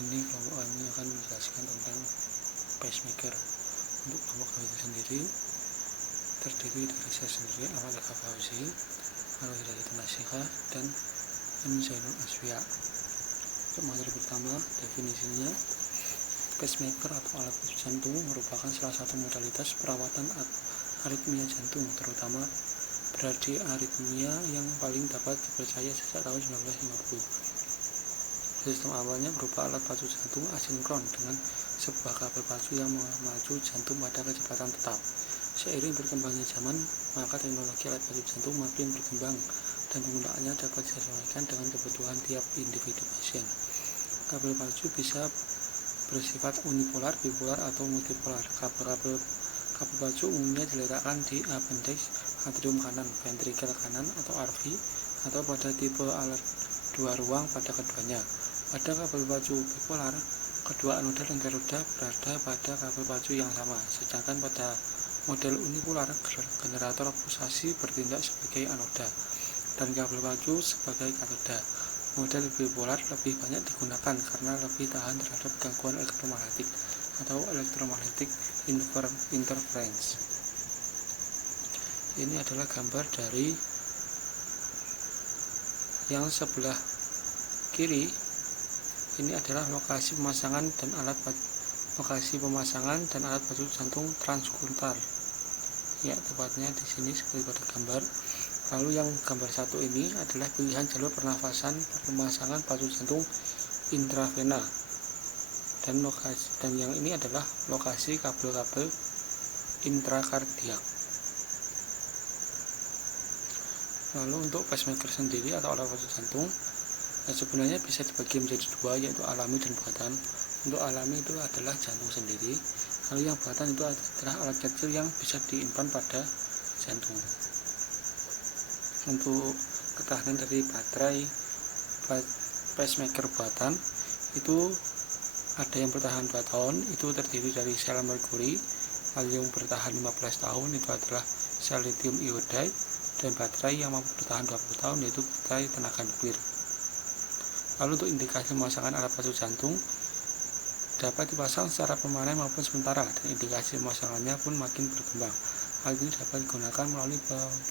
sini kelompok kami akan menjelaskan tentang pacemaker. Untuk kelompok kami itu sendiri terdiri dari saya sendiri, Ahmad Al-Fauzi, Al-Hidayatun Nasiha, dan M. Zainul Asfiya. Untuk materi pertama, definisinya, pacemaker atau alat bantu jantung merupakan salah satu modalitas perawatan aritmia jantung, terutama bradiaritmia yang paling dapat dipercaya sejak tahun 1950. Sistem awalnya berupa alat pacu jantung asinkron dengan sebuah kabel pacu yang memacu jantung pada kecepatan tetap. Seiring berkembangnya zaman, maka teknologi alat pacu jantung makin berkembang dan penggunaannya dapat disesuaikan dengan kebutuhan tiap individu pasien. Kabel pacu bisa bersifat unipolar, bipolar, atau multipolar. Kabel pacu umumnya diletakkan di appendix atrium kanan, ventrikel kanan atau RV, atau pada tipe alat dua ruang pada keduanya. Pada kabel pacu bipolar, kedua anoda dan katoda berada pada kabel pacu yang sama, sedangkan pada model unipolar, generator pulsasi bertindak sebagai anoda dan kabel pacu sebagai katoda. Model bipolar lebih banyak digunakan karena lebih tahan terhadap gangguan elektromagnetik atau electromagnetic interference. Ini adalah gambar dari yang sebelah kiri. Ini adalah lokasi pemasangan dan alat pacu jantung transkuntal. Ya, tepatnya di sini seperti pada gambar. Lalu yang gambar satu ini adalah pilihan jalur pernafasan pemasangan pacu jantung intravena. Dan yang ini adalah lokasi kabel-kabel intrakardiak. Lalu untuk pacemaker sendiri atau alat pacu jantung, sebenarnya bisa dibagi menjadi dua, yaitu alami dan buatan. Untuk alami itu adalah jantung sendiri, lalu yang buatan itu adalah alat kecil yang bisa diimpan pada jantung. Untuk ketahanan dari baterai pacemaker buatan itu ada yang bertahan 2 tahun, itu terdiri dari sel merkuri, lalu yang bertahan 15 tahun itu adalah sel lithium iodide, dan baterai yang mampu bertahan 20 tahun yaitu baterai tenaga nuklir. Lalu untuk indikasi pemasangan alat pacu jantung dapat dipasang secara permanen maupun sementara, dan indikasi pemasangannya pun makin berkembang. Hal ini dapat digunakan melalui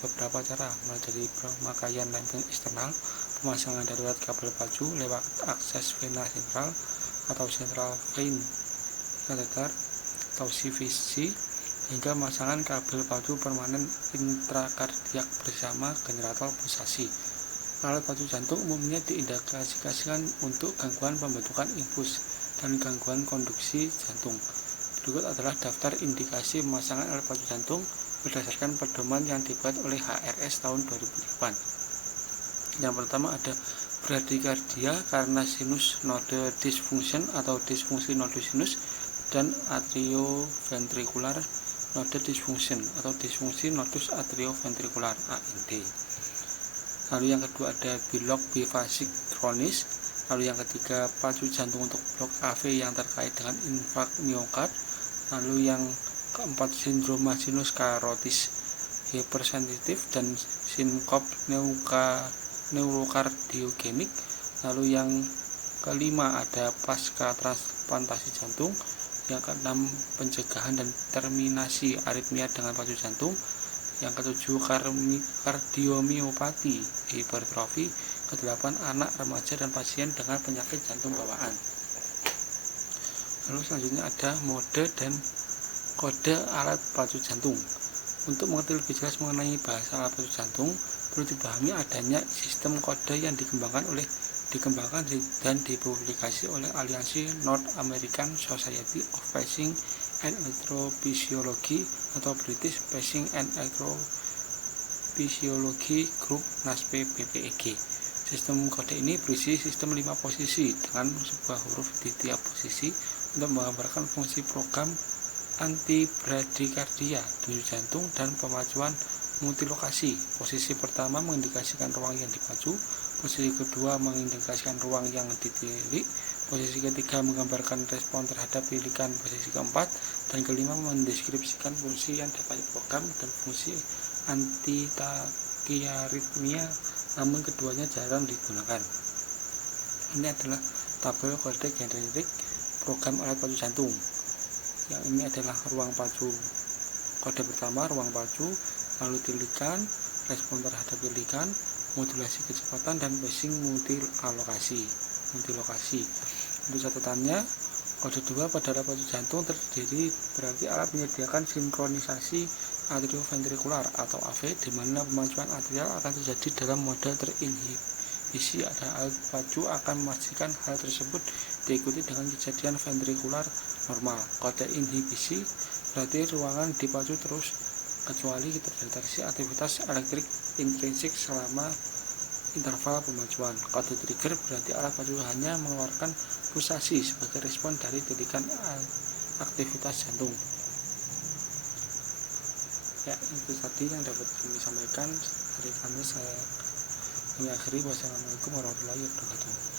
beberapa cara, mulai dari pemakaian lempeng eksternal, pemasangan darurat kabel pacu lewat akses vena sentral atau central vein catheter atau CVC, hingga pemasangan kabel pacu permanen intrakardiak bersama generator pulsasi. Alat pacu jantung umumnya diindikasikan untuk gangguan pembentukan impuls dan gangguan konduksi jantung. Berikut adalah daftar indikasi pemasangan alat pacu jantung berdasarkan pedoman yang dibuat oleh HRS tahun 2008. Yang pertama ada bradykardia karena sinus node dysfunction atau disfungsi nodus sinus, dan atrioventrikular node dysfunction atau disfungsi nodus atrioventrikular (AND). Lalu yang kedua ada bilok bifasik kronis. Lalu yang ketiga pacu jantung untuk blok AV yang terkait dengan infark miokard. Lalu yang keempat sindroma sinus karotis hipersensitif dan sinkop neurokardiogenik. Lalu yang kelima ada pasca transplantasi jantung. Yang keenam pencegahan dan terminasi aritmia dengan pacu jantung. Yang ketujuh kardiomiopati hipertrofi. Kedelapan anak, remaja, dan pasien dengan penyakit jantung bawaan. Lalu selanjutnya ada mode dan kode alat pacu jantung. Untuk mengerti lebih jelas mengenai bahasa alat pacu jantung, perlu dipahami adanya sistem kode yang dikembangkan dan dipublikasi oleh aliansi North American Society of Pacing and Electrophysiology atau British Pacing and Electrophysiology Group (NASPE BPEG). Sistem kode ini berisi sistem 5 posisi dengan sebuah huruf di tiap posisi untuk menggambarkan fungsi program antibradikardia, denyut jantung, dan pemacuan multilokasi. Posisi pertama mengindikasikan ruang yang dipacu, posisi kedua mengindikasikan ruang yang ditilik, posisi ketiga menggambarkan respon terhadap tilikan, posisi keempat dan kelima mendeskripsikan fungsi yang dapat diprogram dan fungsi antitakiaritmia, namun keduanya jarang digunakan. Ini adalah tabel kode generik program alat pacu jantung. Yang ini adalah ruang pacu. Kode pertama ruang pacu, lalu tilikan, respon terhadap tilikan, modulasi kecepatan, dan pacing multilokasi. Untuk catatannya, kode 2 pada alat pacu jantung terdiri berarti alat menyediakan sinkronisasi atrioventrikular atau AV, di mana pemacuan atrial akan terjadi dalam mode terinhibisi. Alat pacu akan memastikan hal tersebut diikuti dengan kejadian ventrikular normal. Kode inhibisi berarti ruangan dipacu terus kecuali terdeteksi aktivitas elektrik intrinsik selama interval pemacuan. Kode trigger berarti alat pacu hanya mengeluarkan pulsasi sebagai respon dari tilikan aktivitas jantung. Ya, itu tadi yang dapat kami sampaikan dari kami. Saya mengakhiri. Wassalamualaikum warahmatullahi wabarakatuh.